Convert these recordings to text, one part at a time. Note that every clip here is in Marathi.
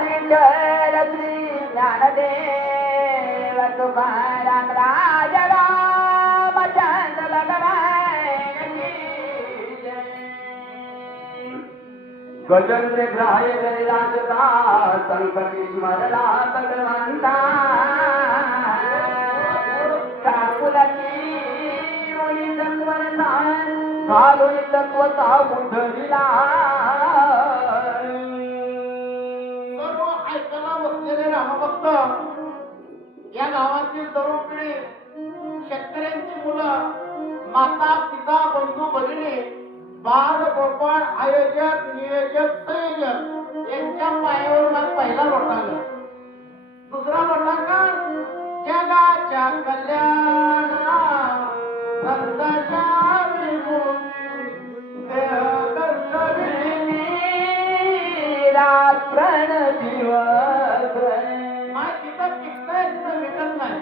विठ्ठल श्री ज्ञानदेव तुकाराम रामचंद्र भगवान की जय. गजेंद्र ग्राह्य दैलासता संकटी स्मरला भगवंता काकुलाची मुली तत्वता घालून तत्वता उधळीला. सर्व ऐकायला बसलेले रामभक्त या गावातील तरुण पिढी, शेतकऱ्यांची मुलं, माता पिता बंधू भगिनी, बाल गोपाळ आयोजक नियोजक संयोजक यांच्या पायावर हा पहिला लोटांगण. दुसरा लोटांगण जगाच्या कल्याणा संतांच्या प्रण दिवस तिथं टिकतंय तिथं मिटत नाही.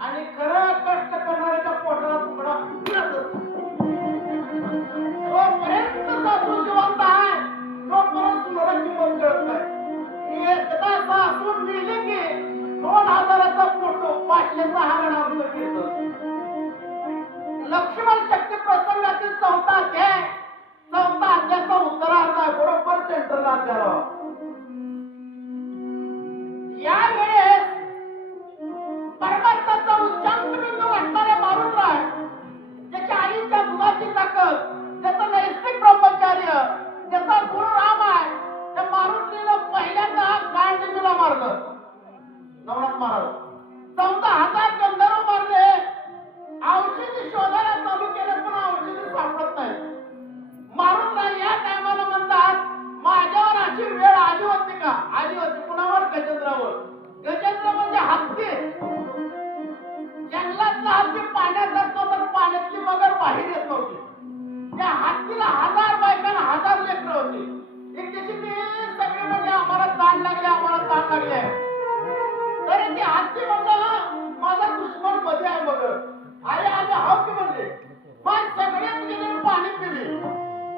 आणि खरं कष्ट करणाऱ्याच्या पोटाला तुकडा जोपर्यंत सासू जिवंत आहे तोपर्यंत मला किंमत कळत नाही. एकदा सासू मिली की 2000चा फोटो 500चा हागण आमचं घेतो. लक्ष्मण शक्ती प्रसंगातील 4था अध्याय 4था अध्यायाचा उत्तरार्ध आहे बरोबर सेंटरला अध्याय. यावेळेस परमात्म्याचा उच्चांकबिंदू वाटणारे मारुतराय, ज्याच्या आईच्या दुधाची ताकद, ज्याचा नैतिक ब्रह्मचार्य, ज्याचा गुरु राम आहे, त्या मारुतीनं पहिल्यांदा गांडीला मारलं. नवनाथ महाराज 14,000 गंधर्व मारले. औषधी शोधायला चालू केले पण औषधी सापडत नाही. मारुतराय या टायमाला म्हणतात माझ्यावर अशी वेळ आली होती का? आली होती. कुणावर? गजेंद्रावर. गजेंद्र म्हणजे हत्ती. जंगलातला हत्ती पाण्यात जातो तर पाण्यातली मगर बाहेर येत नव्हती. त्या हत्तीला 1000 बायकांना 1000 लेकरं होती. एक दिवशी ती सगळे म्हणजे आम्हाला ताण लागले, आम्हाला ताण लागले. तरी ती हत्ती म्हणलं माझा दुश्मन मध्ये आहे मगर. आई आम्ही हाव की म्हणले. मग सगळेच गेले पाणी पिले.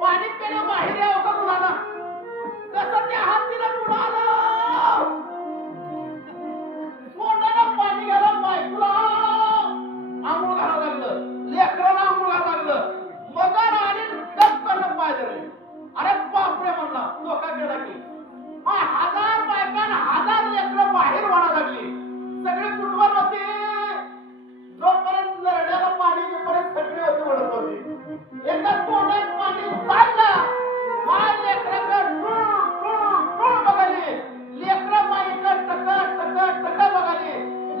पाणी पिलं बाहेर यावं का मुलाला? कसं त्या हत्तीला बुडालं. तोंडाला पाणी घाला बायकोला आंघोळ घालावं लागलं, लेकराला आंघोळ घालावं लागलं. मगर आणि गप करणं पाहिजे. अरे बापरे म्हणला धोका केला की. मग 1000 बायकांना 1000 लेकरं बाहेर वाढा लागली. सगळे कुटुंबावर होते. जोपर्यंत लरड्याला पाणी येईपर्यंत सगळे होते ओढत होते. एकदा तोंडात पाणी चाललं माय लेकराकडे टूळ बघाली. लेकरं माईकडे टक टक टक बघाली.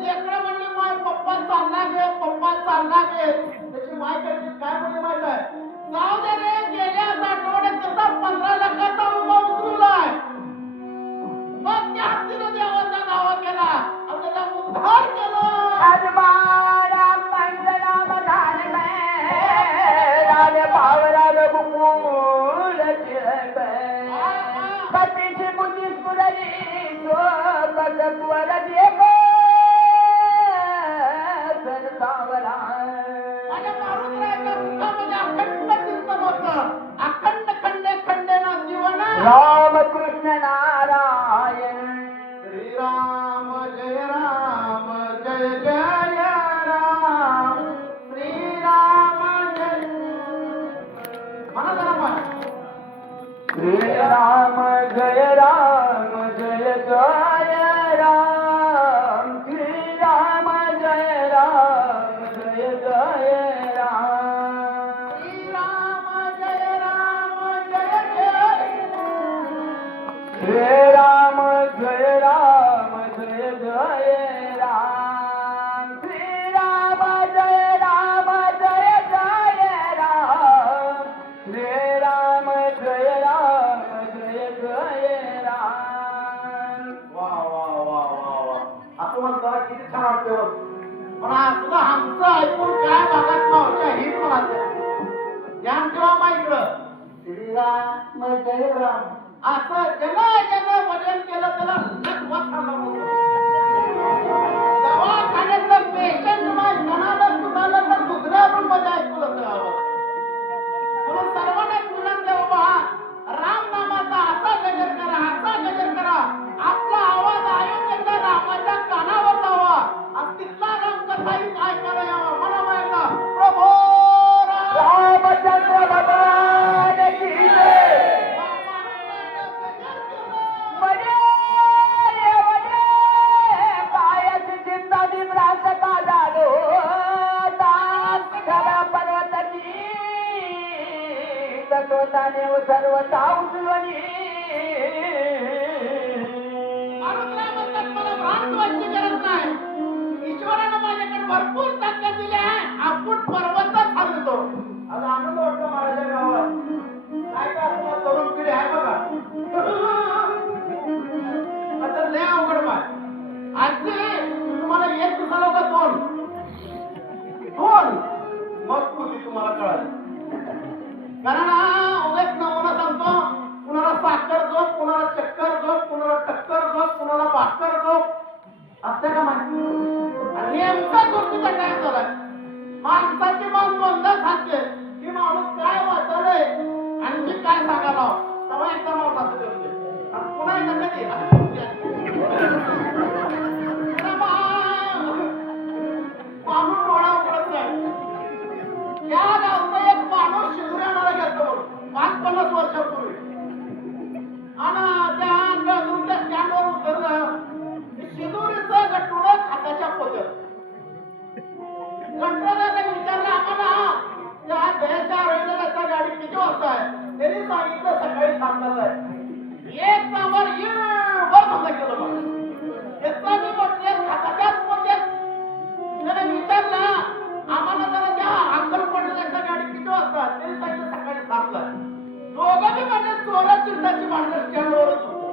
लेकरं म्हणली माय पप्पा चालला गे, पप्पा चालला गे. त्याची माय करते काय म्हणली माहित आहे? जाऊ दे रे, गेल्या आठवड्यात त्याचा 15 लाखाचा उभा उतरवलाय. मग त्या हत्तीनं देवाचा दावा केला आणि त्याचा उद्धार केला. हनुमाना मंगलम धान में राज पावरा रघुकुल चिरत कपिश मुनि सुररी जो बसवर देखो सरसावला. माझ्या मारुतीच्या मुखामध्ये अखंड चिंतन होतं. अखंड खंडे खंडेना जीवन. रामकृष्ण नारायण. श्रीराम जय राम जय जय राम. श्रीराम जय म्हणा जरा पण. श्रीराम जय राम जय जय राम. श्रीराम जय राम जय जय राम. श्रीराम जय राम जय जय. श्रीराम जय राम जय जय राम. श्रीराम जय राम जय जय राम. श्रीराम जय राम जय जय राम. वा वा वा वा वा. असं म्हणताना किती छान वाटतं. पण असं आमचं ऐकून काय भागात मावच्या हित म्हणायचं. ध्यान ठेवा मा इकडं. श्रीराम जय राम असं ज्यानं भजन केलं त्याला लखवा थांबला म्हणतो. दवाखान्यातलं पेशंट माय कोणाला सुधारलं तर दुसऱ्या पण मध्ये ऐकलं तर. म्हणून सर्वांना विनंती आहे बाबा, राम नामाचा असा गजर करा, असा गजर करा. आपला तत्वताने सर्वता उचलणी मारुतीला म्हणतात मला भ्रांत व्हायची गरज नाही. ईश्वरानं माझ्याकडे भरपूर ताकद दिली आहे. आपण पर्वतच हलवतो. आज आनंद वाटतो माझ्या गावात. काय का असणार तरुण पिढी आहे बघा. आता लय अवघड बाय. आजची तुम्हाला एक दिवसाला का दोन मग कुठे तुम्हाला कळाली. कारण उगाच नमुना सांगतो. कुणाला साखर झोप, कुणाला चक्कर झोप, कुणाला टक्कर झोप, कुणाला भाकर झोप असते का माहिती. आणि नेमका झोपीचा टाइम झालाय. माणसाची मान दोनदा खाते की माणूस काय वाचलंय आणि मी काय सांगायला तेव्हा एकदा माणूस असं करते आणि पुन्हा एकदा कधी माणूस डोळा उघडत नाही. या गावचा एक माणूस शिजुरी आणायला गेलतो म्हणून 50 वर्षापूर्वी आणि त्या गंधूच्या स्टँडवर उतरलं. शिजुरीचं गटुडं खात्याच्या पोत्यात. कंट्रोलरने विचारलं आम्हाला त्या दह्याच्या वेळेला त्याचा गाडी किती वाजता आहे. त्यांनी सांगितलं सकाळी 7 आहे. एक तावर वर धंदा केलं बघ. त्याचा मी म्हटलं खात्याच्याच पोत्यात. त्याने विचारलं आम्हाला जरा द्या अंकल पडलेल्याच्या गाडी किती वाजता. त्यांनी सांगितलं सकाळी 7 आहे. दोघं बी म्हणजे चोरा चिंताची भांडण स्टँडवरच होतो.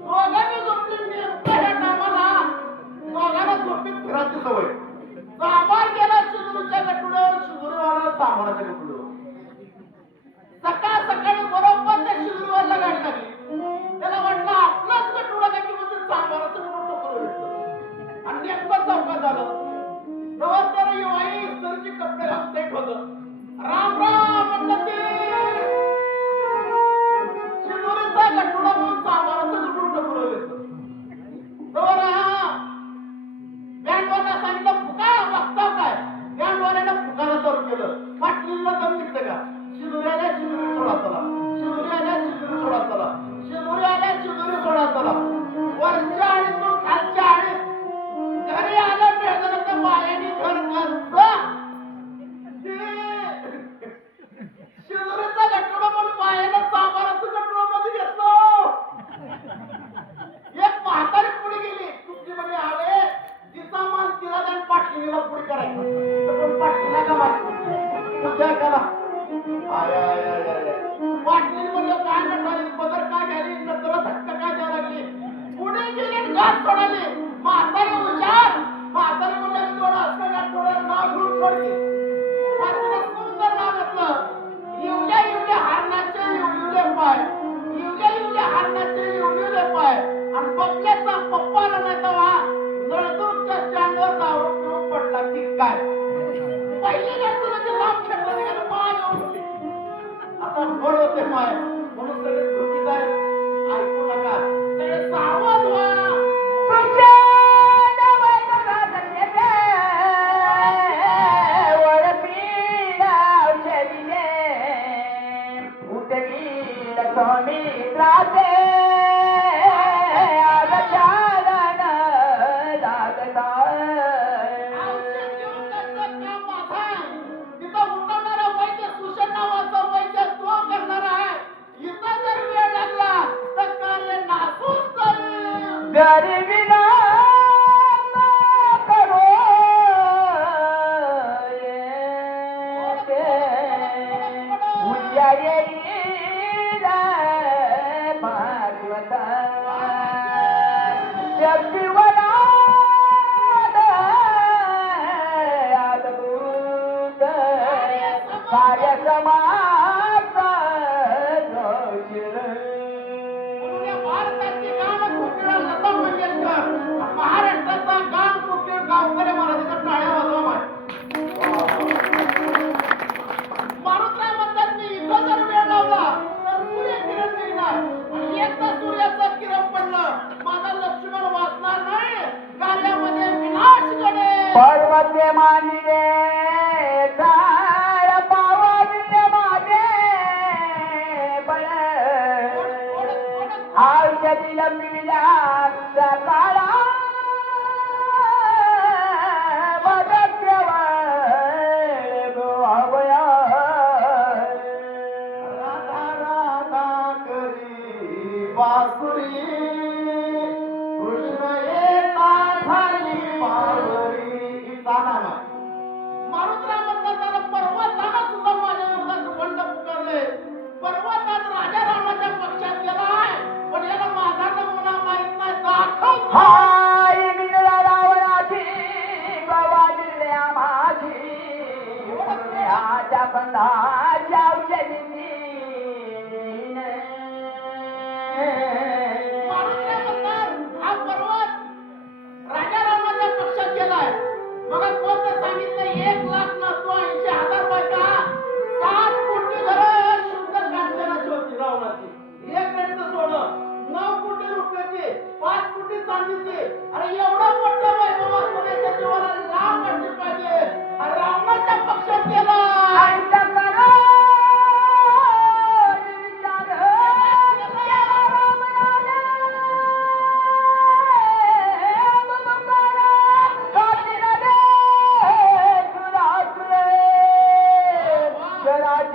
दोघं बी झोपली. नेमकं ह्या टायमाला दोघांना झोपीत फिरायची सवय. सांबार गेला शिजुरीच्या गटुड्यावर. शिजुरीवाला सांबाराच्या गटुड्यावर. सकाळ सकाळी बरोबर त्या शिजुरीवाला गाडी लागली. त्याला वाटलं आपलाच गटुडा काय की म्हणजे सांबाराचं गटुडं करून घेतलं आणि नेमकं चौकात झालं. तेव्हा त्याला युवाई इस्त्रीचे कपडे घालून सेट होतं. राम राम म्हणलं ते शिजुरीचा गटुडा म्हणून सांबाराचं गटुडं करून घेतलं. तेव्हा बँडवाला सांगितलं फुका बघताव काय. बँडवाल्यानं फुकाला चालू केलं. पाटलीला दम निघतं का. शिजुरी आल्या शिजुरी सोडा चला. शिजुरी आल्या शिजुरी सोडा चला. शिजुरी आल्या शिजुरी सोडा चला. वरच्या आळीतून खालच्या आळीत घरी आलं मिळालं तर बायाने घर कसं शिजुरीचा गटुडा म्हणून बायानं सांबाराचं गटुडा मध्ये घेतलं. एक म्हातारी पुढे गेली. तुमची म्हणजे आले तिचा मान तिला जाऊन पाटलीला पुढे करायचं. पण पाटलीला का माहिती तुझ्या करा पाटली म्हणजे काय नटाली पदर काय घ्याली नंतर धक्का काय द्यायला लागली. पुढे गेली गाठ सोडाली. म्हातारी हुशार. म्हातारी म्हणजे थोडं असं गाठ सोडायला नाव घेऊन सोडली. तिला सुंदर नाव घेतलं. इवल्या इवल्या हारणाचे इवलिवले पाय. इवल्या इवल्या हारणाचे इवलिवले पाय. आणि बबल्याचा पप्पाला नाही तेव्हा नळदूरच्या स्टँडवर दारू पिऊन पडला की काय. पहिले गणपतीचे लांब खेळला निघाला माय उठली. आता घोड होते माय म्हणून सगळे धुकीत आहे. ऐकू नका सगळे सावध व्हा. महाराष्ट्राचा गाण कोकिळ गावकरी महाराजांच्या टाळ्या वाजवा. मारुतराय म्हणतात मी इथं जर वेळ लावला तर सूर्यकिरण निघणार आणि एकदा सूर्याचं किरण पडलं माझा लक्ष्मण वाचणार नाही. कार्यामध्ये विनाश घडेल. पर्वते मानिले पावा माझे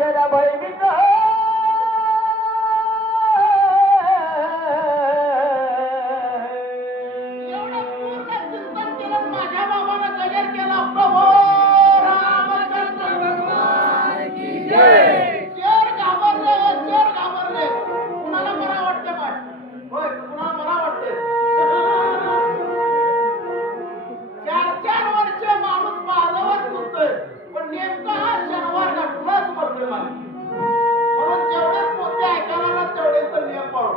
जरा भयभीत एवढं पूर्ण चिंतन केलं माझ्या बाबानं गजर केला प्रभो रामचंद्र भगवान की जय. चेर घाबरले कुणाला बरा वाटते बाय होय कुणाला बरा वाटते 4 वर्ष माणूस बाजावर घुसतोय पण नेमका हा शनिवार गाठूनच मरतोय माणूस म्हणून जेवढे पोते ऐकायला ना तेवढे तर नियम पाळू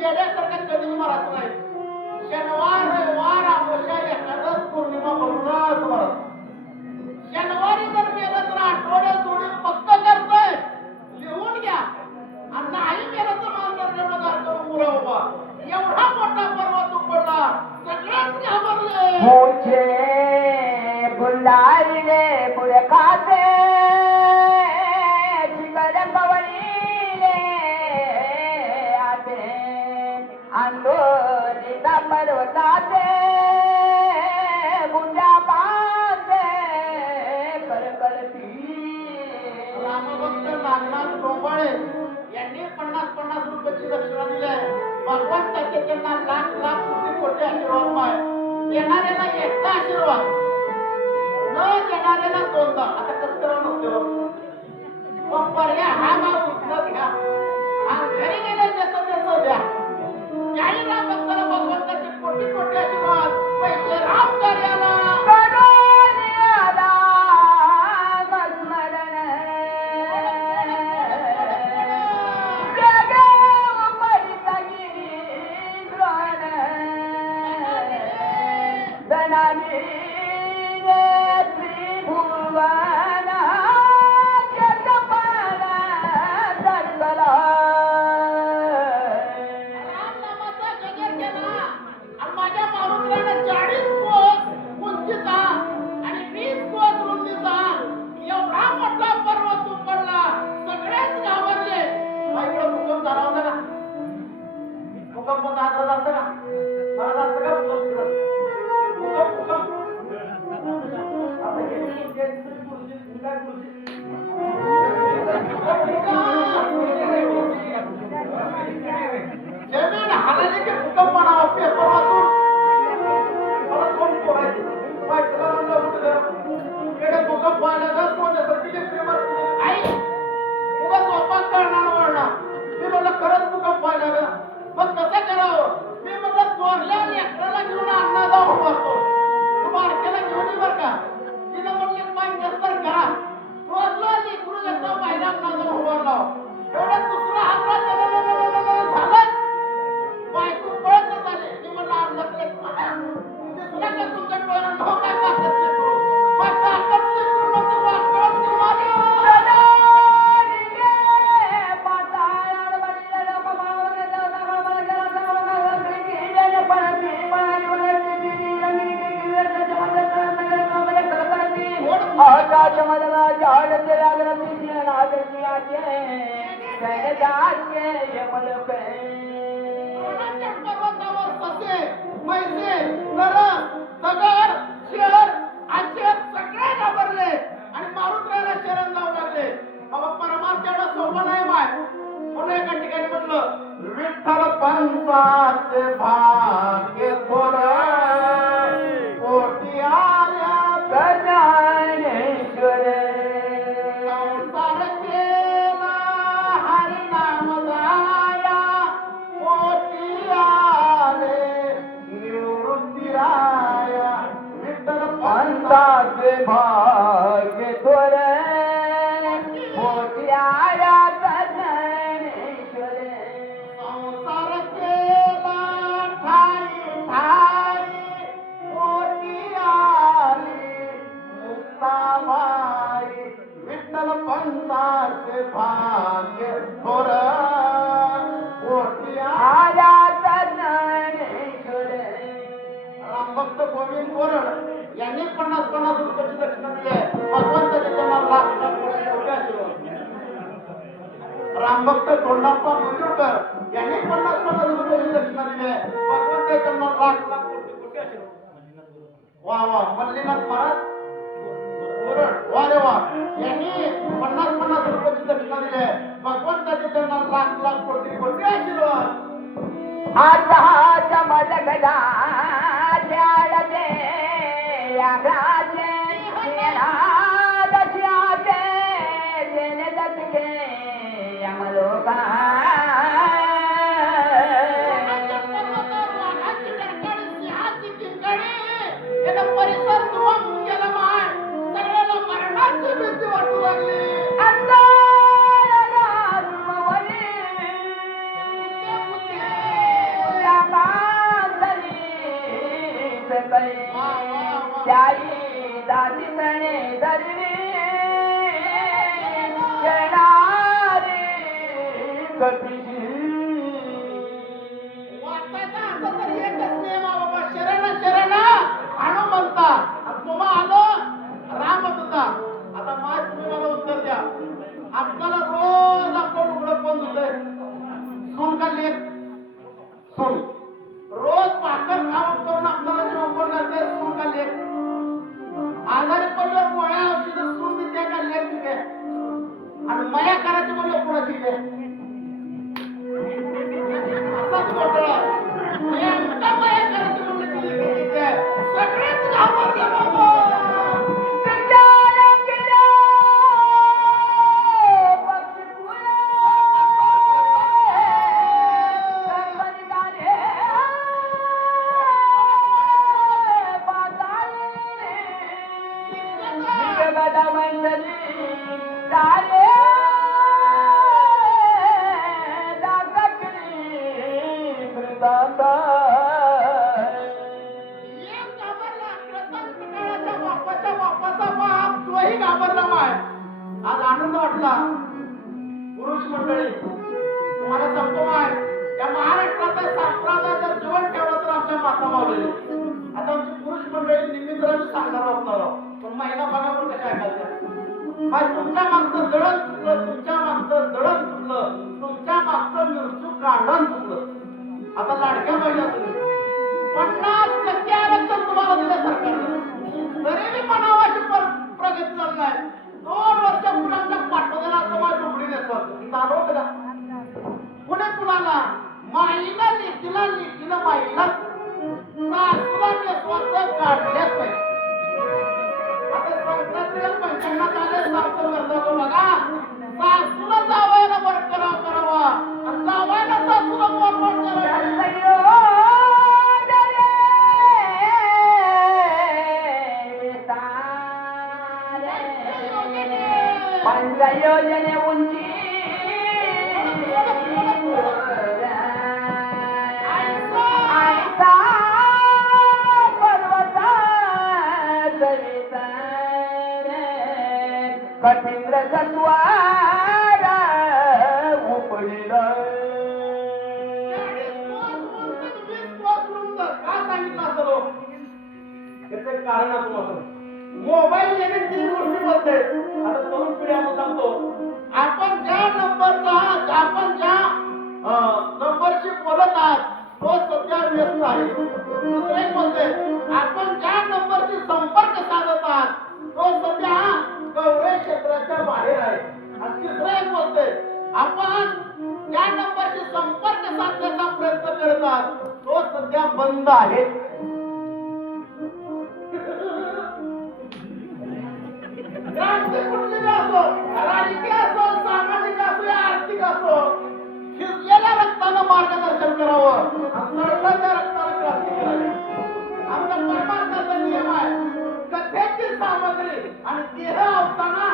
येण्यासारखं कधीच मरायचं नाही शनिवार रविवार अमावस्या एकादश पौर्णिमा बघूनच मरत शनिवारी जर मेलं तर आठवड्यात जोडी पक्क करतोय लिहून घ्या आणि नाही मेलं तर मांजर जेवढं करून पुरा उभा एवढा मोठा पर्वत उपडला सगळ्यात घाबरले मुझे बुलारिले बुरखाते जिगर कवळीले आते आंदोलिता पर्वताते गुंजा पाते करकरती रामभक्त नागनाथ डोंबाळे यांनी 50 रुपयाची दक्षिणा दिली आहे भगवान त्याचे त्यांना लाख कोटी आशीर्वाद पाय देणाऱ्याला एकटा आशीर्वाद न देणाऱ्याला 2दा आता कसं करावं नसतं मग पर्याय हा भाव उचलत घ्या आणि घरी गेले त्याचं द्या त्याही राम भक्ताला भगवंताचे कोटी आशीर्वाद पैसे राम कार्याला जमीन हालायला की भूकंप म्हणावा पेपर वाचून परत कोण पोहायचे बायकोला म्हणलं उठलं इकडे भूकंप आल्यानं सोन्यासारखी लेकरं मरतील. आई उगा झोपा कळणार वळणार मी म्हणलं खरंच भूकंप आल्यानं मग कसं करावं मी म्हणलं चोरल्या लेकराला घेऊन अण्णा जाऊ उभारतो तू बारक्याला घेऊन ये बरं का तिनं म्हणले 5 तर करा चोरलं लेकरू घेतलं बाहेर अण्णा जाऊ उभारला एवढ्या दुसरा हातला झालं बायको पळतच आले मी म्हणलं अंदाजले तुला का तुमच्या डोळ्यानं नो काय ताकदले करू मग ताकदले करू नव्हते वाकळत घेऊन आले आकाश मधला झाड से लागला तिथे नागरियाचे जाके यमलोक पर्वतावर ससे मैसे नरस दगड शेर आचेर सगळे घाबरले आणि मारुतीला शरण जाऊ लागले बाबा परमार्थ एवढा सोपा नाही माय म्हणून एका ठिकाणी म्हणलं विठ्ठल पंचाचे भाग्य थोर कोटी आल्या ज्ञानेश्वर संसार केला हरिनाम जाया मोठी आले निवृत्ती राया विठ्ठल पंताचे भाग्य थोर मोठी आया ज्ञानेश्वर संसार केला ठाई ठाई मोठी आली मुक्ताबाई विठ्ठल पंताचे भाग्य थोर मोठी आया ज्ञानेश्वर रामभक्त गोविंद कोरड यांनी 50 रुपयाची दक्षिणा दिली आहे भगवंताचे त्यांना लाख कोटी आशीर्वाद रामभक्त तोंडाप्पा मुजूरकर यांनी 50 रुपयाची दक्षिणा दिली आहे भगवंताचे त्यांना लाख कोटी आशीर्वाद वा वा मल्लीनाथ महाराज वा रे वा. यांनी 50-50 रुपयाची दक्षिणा दिली आहे. भगवंताचे त्यांना लाख लाख कोटी कोटी आशीर्वाद. आता मलगदा जाडते यागाचे दशयाचे जेने दशके यमलोका परिसर धुवून गेला माय. सगळ्याला मरणाची भीती वाटू लागली. त्याई दादी तणे दरवी येणारी कपिशी वाचायचा असं तर एकच नियम आहे बाबा. शरण हनुमंता. आणि तुम्हा आलो रामदूता. आता माय तुम्ही मला उत्तर द्या. आपल्याला रोज आपलं लुगडं कोण धुतंय? सून का लेक? सून. रोज भाकर खाऊन करून आपल्याला जेवण कोण घालते? सून का लेक? आजारी पडल्यावर गोळ्या औषधं सून देते का लेक देते? आणि मया करायची म्हणजे कोणाची देते? असाच घोटाळा. नेमका मया करायची म्हणजे ती लेक देते. सगळेच घाबरले बाबा. आज आनंद वाटला. पुरुष मंडळी तुम्हाला सांगतो माय, या महाराष्ट्राचा संप्रदाय जर जीवन ठेवला तर आमच्या माता मावलेली. आता आमची पुरुष मंडळी निमिंद्राने सांगणार असणार पण महिला बघावर कशा ऐकायच्या. आज तुमच्या मागचं दळण चुकलं, तुमच्या मागचं दळण चुकलं, तुमच्या मागचं मिरचू काढण चुकलं. आता लाडक्या महिला तुम्ही 50% आरक्षण तुम्हाला दिलं सरकारने. तरी मी म्हणावाची प्रगती झाली नाही. 2 वर्षापूर्वी पाठवलेला समाज डुबडी नेसवायचं चालू होतं का? पुणे कुणाला माईला लेकीला लेकीनं माईला सासूला नेसवायचं काढल्याच नाही. आता संक्रांतीला पंचांना झाले सांगतो करतो बघा. सासूला जावायला बरं करावा आणि जावायला सासूला मोरमोड करावं. पंचयोजने उंची आयता पर्वता सविता कठींद्र सत्वार उपडीला. का सांगितलं असं? याचं कारण असं असं मोबाईल येणे 3 गोष्टी बोलते. आता तरुण पिढी आपण सांगतो आपण ज्या नंबरशी बोलत आहात तो सध्या व्यस्त आहे. दुसरे बोलते आपण ज्या नंबरशी संपर्क साधत आहात तो सध्या गौरव क्षेत्राच्या बाहेर आहे. आणि तिसरे एक बोलते आपण ज्या नंबरशी संपर्क साधण्याचा प्रयत्न करत आहात तो सध्या बंद आहे. क्रांती कुठली असो, राजकीय असो, सामाजिक असो या आर्थिक असो, शिजलेल्या रक्तानं मार्गदर्शन करावं. सरकारच्या रक्तानं क्रांती करावी. आमचा परमार्थाचा नियम आहे. कथेची सामग्री आणि देह अवताना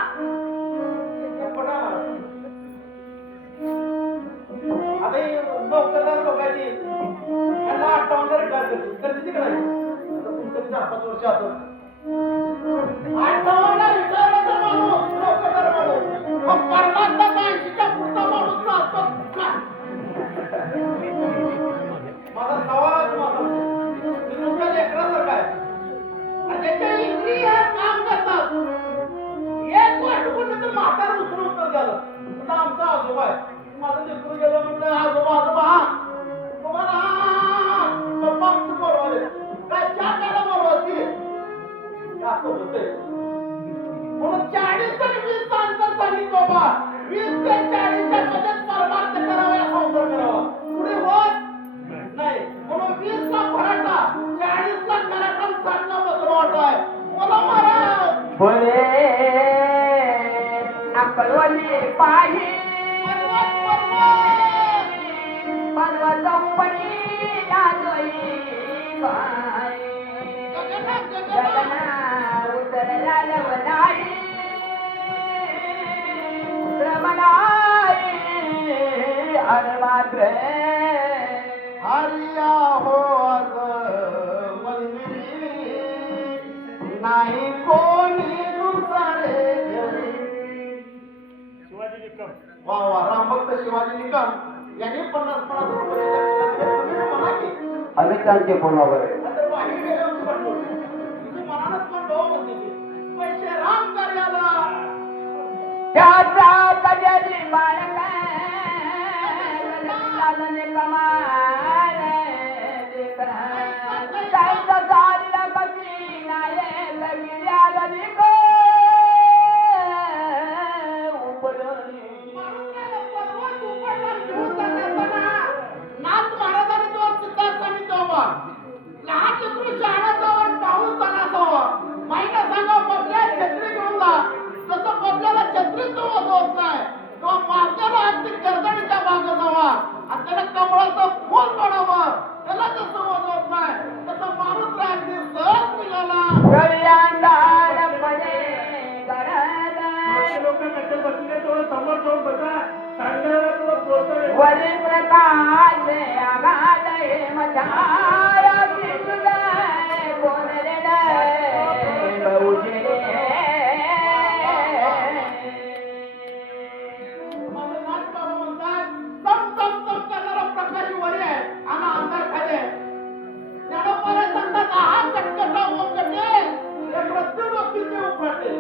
आता ही नोकरदार लोकांची त्यांना 58 रिटायर करते तिकडे तुमचं 4-5 वर्ष असं 58 रिटायरचा माणूस नोकरदार माणूस मग परमात्मा 80च्या पुढचा माणूस असतो का? माझा सवाल मी तुमच्या लेकरासारखा आहे आणि त्याच्या इंद्रिय काम करतात. एक गोष्ट बोलली तर म्हातारा दुसरं उत्तर द्यायला. आता आमचा आजोबा आहे. माझं लेकरू गेलं म्हटलं आजोबा तुम्हाला पप्पा आमचं बोलवाले काय चहा प्यायला बोलवायची असं होतंय. आणि मात्र हरिया हो आज मंदिरी नाही कोणी दुसरे घरी. वा वा रामभक्त शिवाजी निकम यांनी 50-50 रुपये दक्षिणा दिली. तुम्ही म्हणा की आम्ही त्यांचे फोनावर आहे. आता बाहेर गेले होते म्हणतो तुम्ही मनानच म्हणतो म्हणते की पैसे राम कार्याला त्याचा कजरी बाळक लालने कमाल त्याचा सारीला कशी नाये लगिल्या गलिक उपडली पर्वत उपडला घेऊन जाताना नाथ महाराजांनी दोन सिद्धांतांनी जावं लहान लेकरू शाळा जावं पाऊस झाला असावं महिना सांगा पबल्या छत्री घेऊन जा जसं पबल्याला छत्रीच होत नाही किंवा मारत्याला अगदी गर्दणीच्या भाग जावा आणि त्याला कमळाचं फुल पडावं त्याला जसं होत नाही तसं माणूस अगदी सहज निघाला. कल्याणदार पडे गडाला लोक कशा बसले थोडं समोर जाऊन बसा सांगणारा तुला पोहोचेल. वरी प्रकाश आघात हे मचारा पिसुला कोणरेला बहुजे माझं नाथ बाबा म्हणतात चम चम चम करणारा प्रकाश वरी आहे आणि अंधार खाली आहे. ज्ञानोबाला सांगतात हा कटकटा ओमकटे हे प्रत्येक व्यक्तीचे उघडते.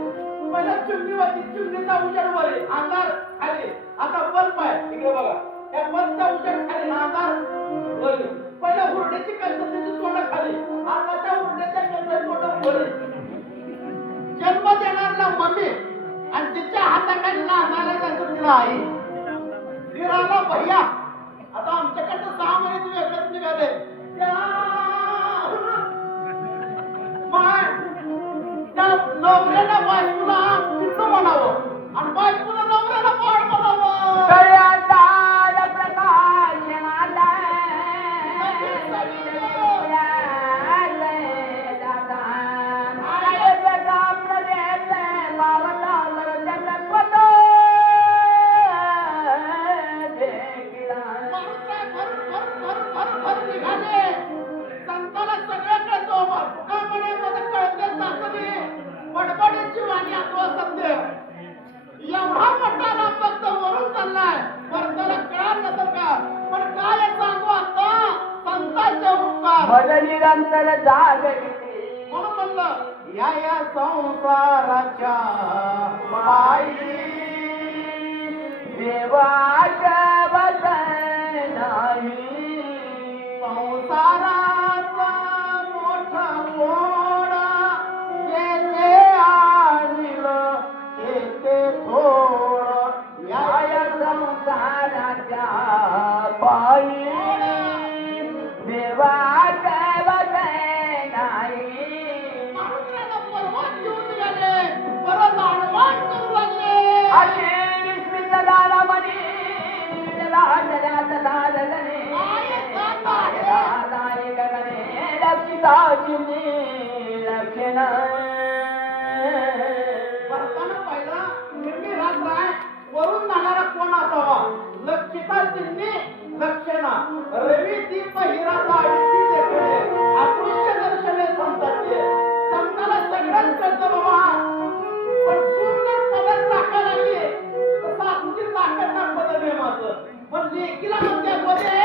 पहिला चिमणी होती चिमणीचा उजेड वरी अंधार खाली. आता बल्ब आहे इकडे बघा त्या बल्बचा उजेड खाली आणि अंधार वरी. पहिल्या हुरड्याची कल्पनेची तोंड खाली आताच्या हुरड्याच्या कल्पनेची तोंड वरी. जन्म देणाऱ्याला मम्मी आणि तिच्या हाताखाली नांदायला जायचं तिला आई. फिरायला भैया आता आमच्याकडनं 6 महिने तुम्ही वेगळंच निघाले त्या नवऱ्याला बायकोला पिल्लू म्हणावं आणि बायकोला नवऱ्याला बाळ म्हणावं. कल्याणदार प्रकाश माता निघाले संताला सगळं कळतो फुकापणे मध्ये कळते चाचणी बडबडीची वाणी आठवा सत्य एवढा मोठा राम भक्त वरून चाललाय भक्ताला कळणार नसेल का पण काय सांगू आता संतांचे उपकार बदली नंतर जागली म्हणून म्हणलं या संसाराच्या माई देवाच्या नाही संसाराचा मोठा मोडा जे आणलं ते थोडं या संसाराच्या पायी देवाच्या नाही माणसाला पर्वत घेऊन निघाले परत आडवान करू लागले अशी विस्मितदारा मनी राजल्यात साधने राधाय गगने रक्षिताची लक्षण भरताना पहिला निर्मी रात्र आहे वरून जाणारा कोण असावा लक्षिता चिन्ही लक्षणा रवी दीप हिरा ताडीची देखणे अदृश्य दर्शने संतांचे संताला सगळंच कळतं बाबा पण सुंदर पदर टाका लागली तसं आमची ताकद ना पदर आहे माझं पण लेकीला म्हणते मध्ये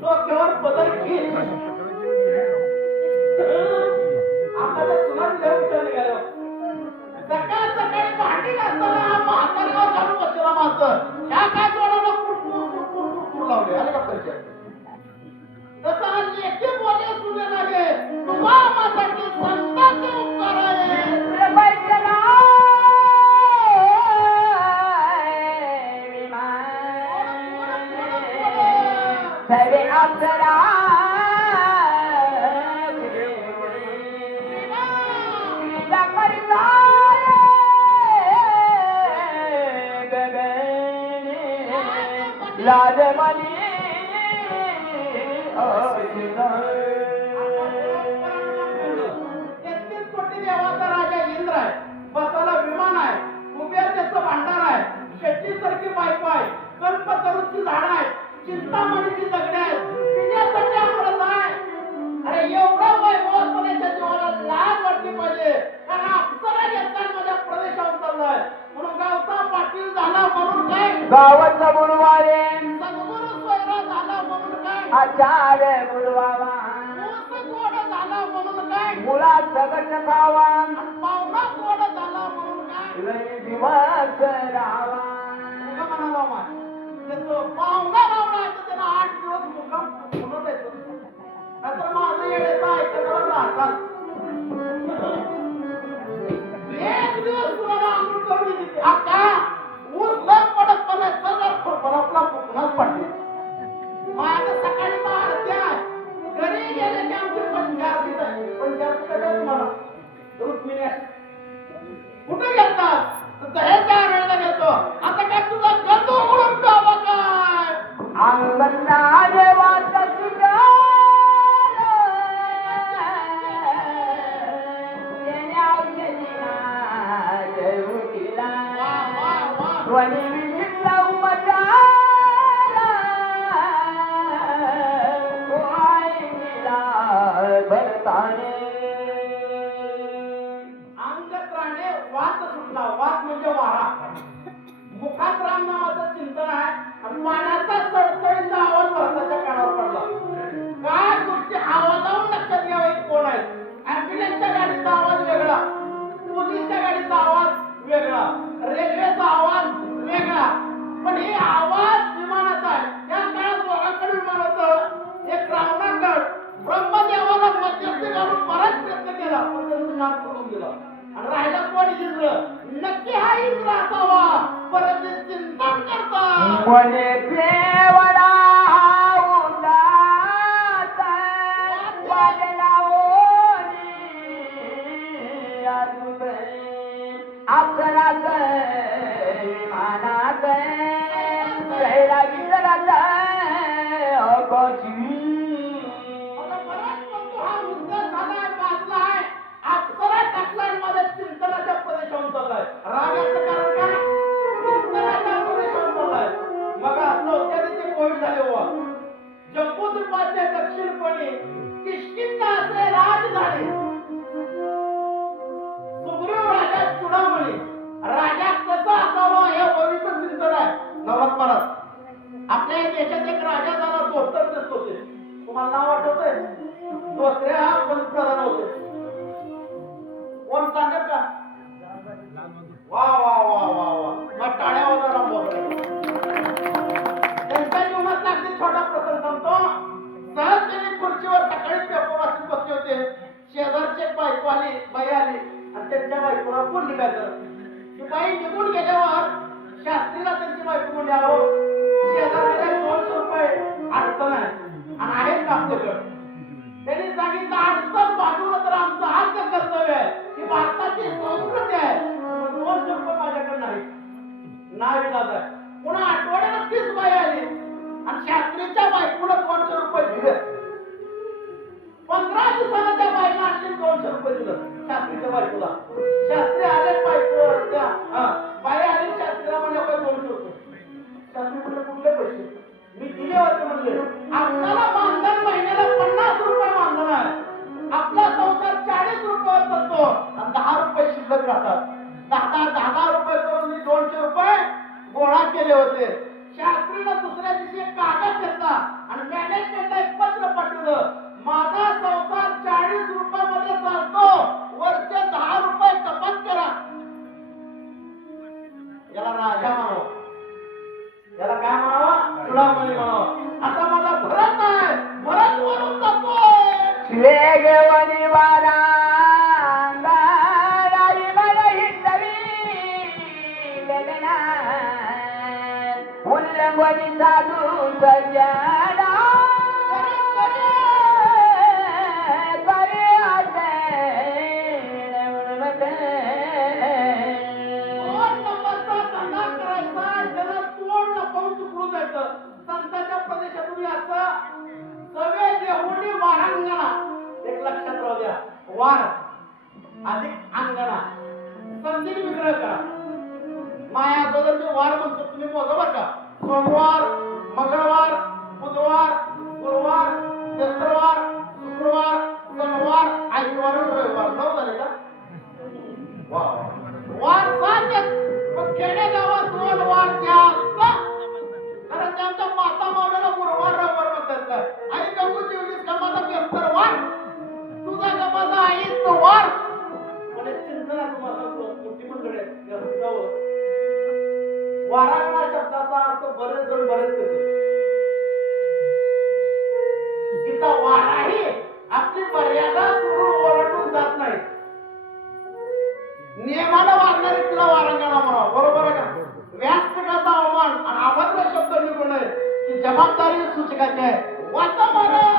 डोक्यावर पदर घे आता तर सुनार देव निघालो सकाळ सकाळी भांडी घासताना म्हाताऱ्यावर घालून बसला माझं ह्या काय तोंडाला कुरकुर लावले आले का परिचय तसा लेखी बोले सुने लागे तुझा माझ्यासाठी संतांचे उपकार आहे सरे अप्सरा लाजमनी 33 कोटी देवाचा राजा इंद्र आहे बसाला विमान आहे कुबेर त्याचं भांडार आहे शेट्टी सारखी बायको आहे कल्पतरू अमृतची झाड आहे, चिंतामणीची दगड आहे, पिण्यासाठी अमृत आहे. अरे एवढा वैभवपणाच्या जीवाला लाज वाटली पाहिजे, कारण अप्सरा घेताना माझ्या प्रदेशावर चाललाय म्हणून गावचा पाटील झाला म्हणून काय, गावाचा बुडवारे सद्गुरू सोयरा झाला म्हणून काय, आचार्य बुडवावा ऊस गोड झाला म्हणून काय, मुळात सगट खावा पाहुणा गोड झाला म्हणून काय. लई दिवस राहावा. मुका म्हणाला माय त्याचं पाहुणा रावणा आहे तर त्याला 8 दिवस मुकाम म्हणून द्यायचं, नाहीतर माझं येण्याचं ऐकत राहतात. एक दिवस तुला अमृत करून देते अक्का ऊस लग पडत पण सगळं खोपरापला फुकणाच पडते. माझं सकाळी तर आरती आहे, घरी गेले की आमची पंचायतीच आहे. पंचायती कसं तुम्हाला रुक्मिणी कुठे घेतात दह्याच्या आरळीला घेतो. आता काय तुझा गंध उघडून प्यावा काय, अंगणा देवाचा तुझ्या ध्वनी विचित्र उपचारा भरताने अंगात राहणे वात सुटला. वात म्हणजे वारा. मुखात राम नावाचं चिंतन आहे आणि पाण्याचा सडसडीचा आवाज भरताच्या कानावर पडला. काय गोष्टी आवाजावरून लक्षात घ्यावा की कोण आहे. ॲम्ब्युलन्सच्या गाडीचा आवाज वेगळा, पोलीसच्या गाडीचा आवाज वेगळा, रेल्वेचा आवाज वेगळा, पण हे आवाज विमानाचा आहे. त्या काळात दोघांकडे विमान होतं. एक रावणाकड ब्रह्मदेवाला मध्यस्थी घालून बराच प्रयत्न केला पण त्यांचं नाम सोडून गेलं आणि राहिला कोण इंद्र. नक्की हा इंद्र असावा परत चिंतन करतात. मने देवडा उदात वाजला ओनी अजून अप्सराच विमानात रहिला विसरत अगोजी. आता बराच म्हणतो हा उद्धार झालाय, वाचलाय, अप्सरा टाकलाय आणि माझ्या चिंतनाच्या प्रदेशावर चाललाय. रागाचं कारण काय, चिंतनाच्या प्रदेशावर चाललाय. मग चौथ्या दिवशी कोविड झाले हो. जम्बूद्वीपाच्या दक्षिणपणी किष्किंधा असे राज झाले. सुग्रीव राजा चुडामणी राजा कसा असावा हे भविष्य चिंतन आहे नवरत्नात. आपल्या या देशात एक राजा झाला धोतर होते. तुम्हाला नाव आठवतंय? धोत्र्या पंतप्रधान होते. कोण सांगत का? वा वा वा वा वा मग टाळ्या वाजवा रामभाऊ. त्यांच्या जीवनात अगदी छोटा प्रसंग सांगतो. सहज त्यांनी खुर्चीवर सकाळी पेपर वाचत बसले होते. शेजारची एक बायको आली, बाई आली आणि त्यांच्या बायकोला बोलली काय तर. ती बाई निघून गेल्यावर शास्त्रीला त्यांची बायको म्हणली, अहो शेजारला 200 रुपये अडचण आहे आणि आहेत का आपल्याकडे. त्यांनी सांगितलं अडचण बाजूला तर आमचं हक्क कर्तव्य आहे, ही भारताची संस्कृती आहे. 200 रुपये माझ्याकडे नाही, नाविलाज आहे. पुन्हा आठवड्याला तीच बाई आली आणि शास्त्रीच्या बायकोला 200 रुपये दिले. 15 दिवसाला त्या बाईला आणखी 200 रुपये दिलं शास्त्रीच्या बायकोला. शास्त्री आले बायको त्या बाई आली शास्त्रीला म्हणजे 200 रुपये. शास्त्री म्हणले कुठले पैसे, मी दिले होते म्हणले. आपल्याला मानधन महिन्याला 50 रुपये मानधन आहे. आपला संसार 40 रुपयावर चालतो आणि 10 रुपये शिल्लक राहतात. 10 रुपये करून मी 200 रुपये गोळा केले होते. शास्त्रीनं दुसऱ्या दिवशी एक कागद घेतला आणि मॅनेजमेंटला एक पत्र पाठवलं. माझा संसार 40 रुपयामध्ये चालतो, वरचे 10 रुपये कपात करा. याला राजा म्हणावं, याला काय म्हणावं, चुडामणी म्हणावं. आता माझा भरत आहे, भरत वरून जातोय. शिले घेवनी वारा अंगाराई मला हिंडवी लेलेना उल्लंघनी साधू सज्जना संतांच्या प्रदेशातून याचा सवे देहुडी वारांगणा. एक लक्षात राहू द्या, वार अधिक अंगणा संधी विग्रह करा. माया अगोदर मी वार म्हणतो, तुम्ही मोजा बरं का. सोमवार, जबाबदारी सूचकाची आहे. वाचा महाराज.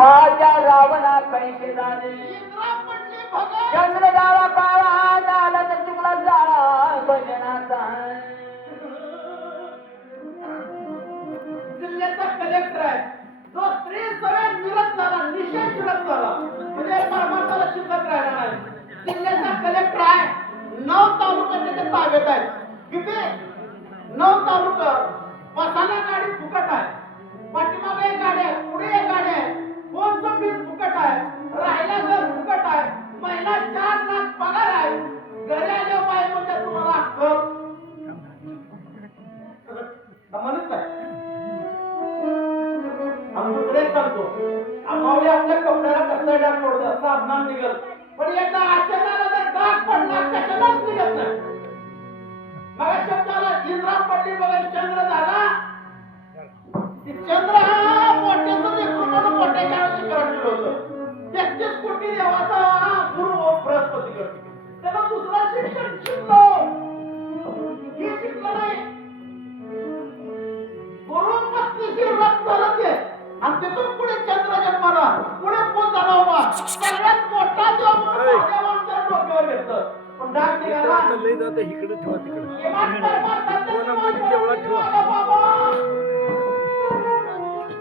माझ्या रावणा पैसे झाले इंद्रा पडली भगत. चंद्र झाला काळा झाला तर चुकला झाला भजनाचा जिल्ह्याचा कलेक्टर आहे जो स्त्री सगळ्यात विरोध झाला निषेध विरोध झाला म्हणजे परमार्थाला शिल्लक राहिला नाही. जिल्ह्याचा कलेक्टर आहे. 9 तालुका त्याच्या ताब्यात आहेत. किती 9 तालुका. बसायला गाडी फुकट आहे. पाठीमागे एक गाडी आहे, पुढे एक गाडी आहे. कोणतं बिल फुकट आहे. राहायला घर फुकट आहे. महिला 4 लाख पगार आहे. घरी आले पाहिजे म्हणजे तुम्हाला अक्कल म्हणत नाही. आम्ही दुसरे सांगतो आम्हाला आपल्या कपड्याला कसं डाग पडतो साबणान निघल पण एकदा आचरणाला जर डाग पडला कशालाच निघत नाही. मग शब्दाला इंद्रा पडली बघा चंद्र झाला. ती चंद्र हा मोठ्याचं लेकरू म्हणून मोठ्याच्या शिखरात ठेवलं. 33 कोटी देवाचा गुरु बृहस्पती करते. त्याला दुसरा शिक्षण शिकलो हे शिकलं नाही. गुरु पत्नीशी रथ झालं ते आणि तिथून पुढे चंद्र जन्माला पुढे कोण झाला उभा सगळ्यात मोठा देव म्हणून महादेवांच्या डोक्यावर घेतलं. पण डाग निघाला लई जातं इकडे ठेवा तिकडे इमान परमार्थाचं कोणामध्ये तेवढा ठेवा. आला बाबा.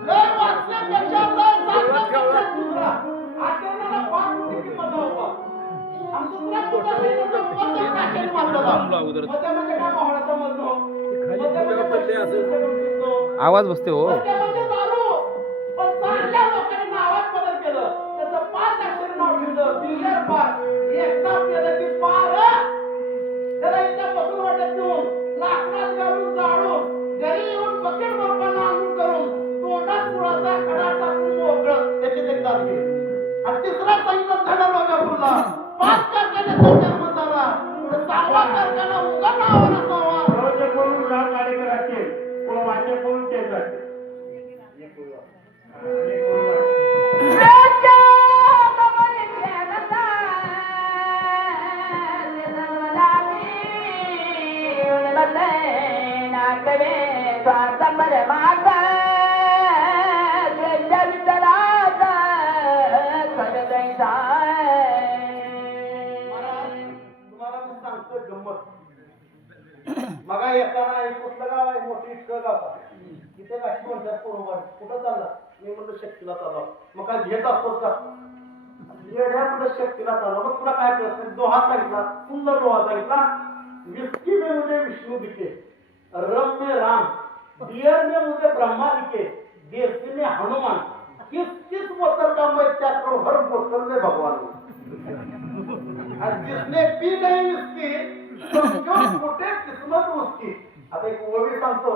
लय वाचण्यापेक्षा लय सांगण्यापेक्षा दुसरा आचरणाला 5 कोटी किंमत आहे बाबा. आणि दुसरा कुठला तरी मध्ये टाकेल मारलेला. मध्ये म्हणजे काय मोहळाचा मजनो मध्ये म्हणजे पडले असेल. आवाज बसते हो. म्हणजे दारू. पण चांगल्या लोकांनी नावात बदल केलं. त्याचं 5 अक्षर नाव ठेवलं बियर पार. एकदा केलं की पार. त्याला इथं बसून वाटत देऊन लाकडात घालून जाळून घरी येऊन बकेट बरोबर आणून करून तोंडात पुराचा खडा टाकून मोकळं त्याची तरी दाद घेतली. आणि तिसरा सांगितलं धडा लोकांपुरला 5 कारखान्याचा जन्म झाला. तर 6वा कारखाना उगा नावाला असावा. रोज बोलून राग कार्यक्रम असेल कोण वाचे बोलून ते जाते तुम्हाला मी सांगतो गंमत. मगा येताना एक कुठलं गाव आहे मोठी इतकं गाव तिथे गाठी म्हणतात बरोबर कुठं चालला. मी म्हणलं शक्तीला चालला. मग काय घेत असतोस का येड्या म्हणलं शक्तीला चालला. मग तुला काय करत दोहा सांगितला सुंदर दोहा सांगितला. विस्की में मुझे विष्णु दिखे रम में राम बियर में मुझे ब्रह्मा दिखे देसी में हनुमान किस किस बोतल का मैं त्याग करूं हर बोतल में भगवान हूं. और जिसने पी नहीं विस्की समझो कुठे किस्मत उसकी. आता एक ओवी सांगतो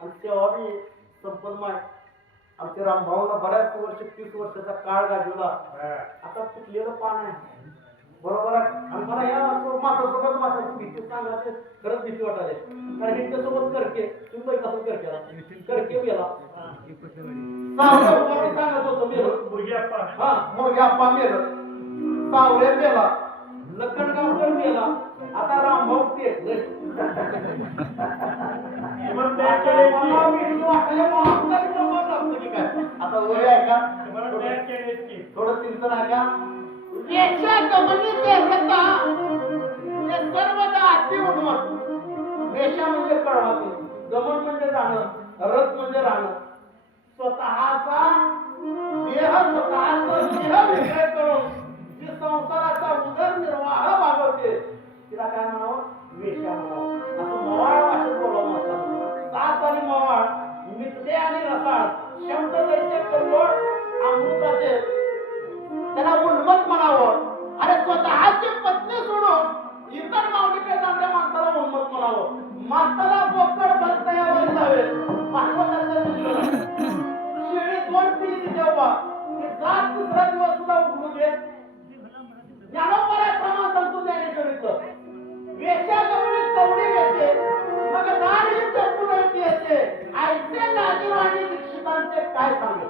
आणि तेव्हा मी संपन्नमय आमच्या रामभाऊला बऱ्याच वर्ष 30 वर्षाचा काळ गाजवला. आता तुटलेलं पान आहे बरोबर आहे. आणि मला या माझ्यासोबत माझ्याची भीती सांगायचे खरंच भीती वाटायला. कारण ह्यांच्यासोबत करके तुम्ही कसं करके गेला सांगत होतो मेलं मुलगी अप्पा हा मुलगी अप्पा मेलं सावरे मेला लखनगावकर मेला. आता रामभाऊ ते मग तयार केली आता वय आहे का तुम्हाला तयार केली थोडं चिंतन आहे का. रेषा गमनी देहता ते सर्वदा अति उन्मत. रेषा म्हणजे कळवाचे गमन म्हणजे जाणं रथ म्हणजे राहणं. स्वतःचा देह स्वतःचा देह विषय करून जी संसाराचा उदरनिर्वाह भागवते तिला काय म्हणावं वेश्या म्हणावं. असं मवाळ भाषेत बोलावं म्हणतात. सात आणि मवाळ मिथले आणि रसाळ शब्द द्यायचे कल्लोळ अमृताचे त्याला उन्मत म्हणावं. अरे स्वतःची पत्नी सोडून इतर माऊलीकडे जाणाऱ्या माणसाला उन्मत म्हणावं. माणसाला बोकड भरतया बाबा की जात दुसरा दिवस सुद्धा उघडू देत. ज्ञानोबाला सांगतो ज्ञानेश्वरीचं वेच्या गमनीत कवडी वेचे मग दारी चपून येते ऐसे लाजीवाणी दीक्षितांचे काय सांगे.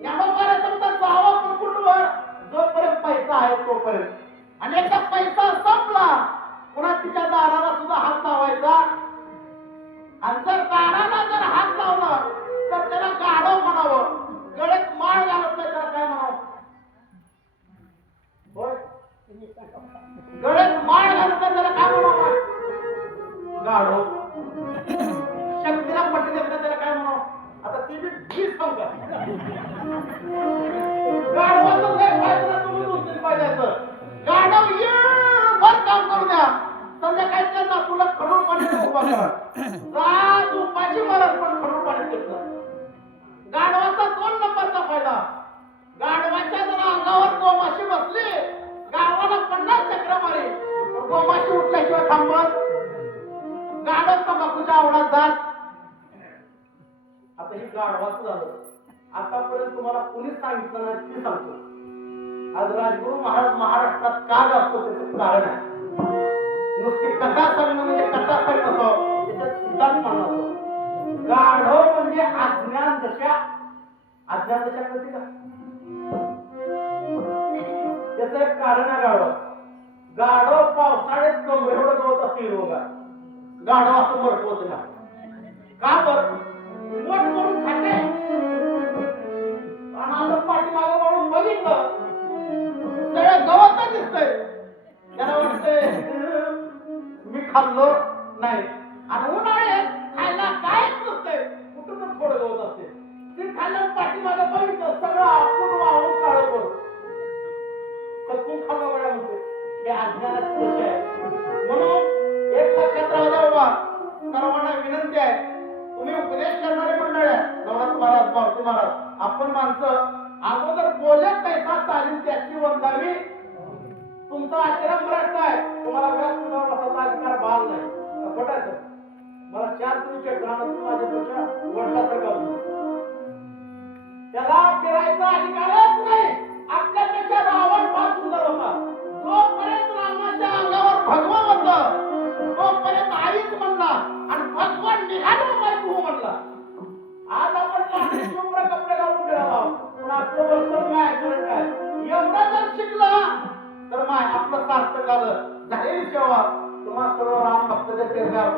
ज्ञानोबाला समजा जावा कुटुंबावर जोपर्यंत पैसा आहे तोपर्यंत आणि एकदा पैसा संपला पुन्हा तिच्या दाराला सुद्धा हात लावायचा आणि जर दाराला जर हात लावला तर त्याला गाढव म्हणावं. गळ्यात माळ घालत नाही त्याला काय म्हणावं. होय गळ्यात माळ घालत नाही त्याला काय म्हणावं. गाढव. शक्तीला पट्टी देत नाही त्याला काय म्हणावं. आता ती बी वीस सांग गाढवाचं काय फायदा तुम्ही दुसरी पाहिजे. गाढव येळभर काम करू द्या संध्याकाळी त्यांना तुला खडून पाणी उभा करा. रात उपाशी मारत पण खडून पाणी देत. गाढवाचा 2 नंबरचा फायदा. गाढवाच्या जर अंगावर गोमाशी बसली गावाला 50 चक्र मारे गोमाशी उठल्याशिवाय थांबत. गाढव तंबाखूच्या आवडात जात. आता ही गाढवाचं झालं. आतापर्यंत तुम्हाला कोणीच सांगितलं नाही ते सांगतो. आज राजगुरू महाराज महाराष्ट्रात का असतो त्याचं कारण आहे. नुसती कथा सांगणं म्हणजे कथा सांगणं नसो त्याच्यात सिद्धांत म्हणणं असो. गाढव म्हणजे अज्ञान दशा. अज्ञान दशा कळते का. त्याचं एक कारण आहे गाढव. गाढव पावसाळ्यात कमरे एवढं गवत असते हिरवगार. गाढव असं मरत होत ना का बर मोठ करून खाते आणि असं पाठीमागं म्हणून बघितलं सगळं गवत दिसतंय. त्याला वाटतंय मी खाल्लो नाही. आणि उन्हाळ्यात खायला कायच नसतंय कुठं तर थोडं गवत असते. ते खाल्लं पाठीमागं बघितलं सगळं आपण वाहून काढत पडतो. तर तू खाल्लं वेळा म्हणते हे अज्ञानाची दशा आहे. म्हणून एक लक्षात राहू द्या बाबा सर्वांना विनंती आहे. तुम्ही उपदेश करणारे मंडळ आहे नवनाथ महाराज मारुती महाराज आपण माणसं अगोदर बोलत पैसा चालेल त्याची वंदावी. तुमचा आश्रम भ्रष्ट आहे. तुम्हाला व्यासपीठावर बसायचा अधिकार बाल नाही. खोटायचं मला 4 दिवशी ग्रामातून माझ्यापेक्षा वडिलासारखा होतो. त्याला फिरायचा अधिकारच नाही. आपल्यापेक्षा रावण फार सुंदर होता. जोपर्यंत रामाच्या अंगावर भगवा होतं तोपर्यंत आईच म्हणला आणि भगवान निघालो बायको म्हणला. आज आपण शुभ्र कपडे घालून फिरायला पण आपलं वर्तन काय काय एवढं जर शिकलं तर माय आपलं सार्थक झालं. झालेली सेवा तुम्हाला सर्व राम भक्ताच्या चेहऱ्यावर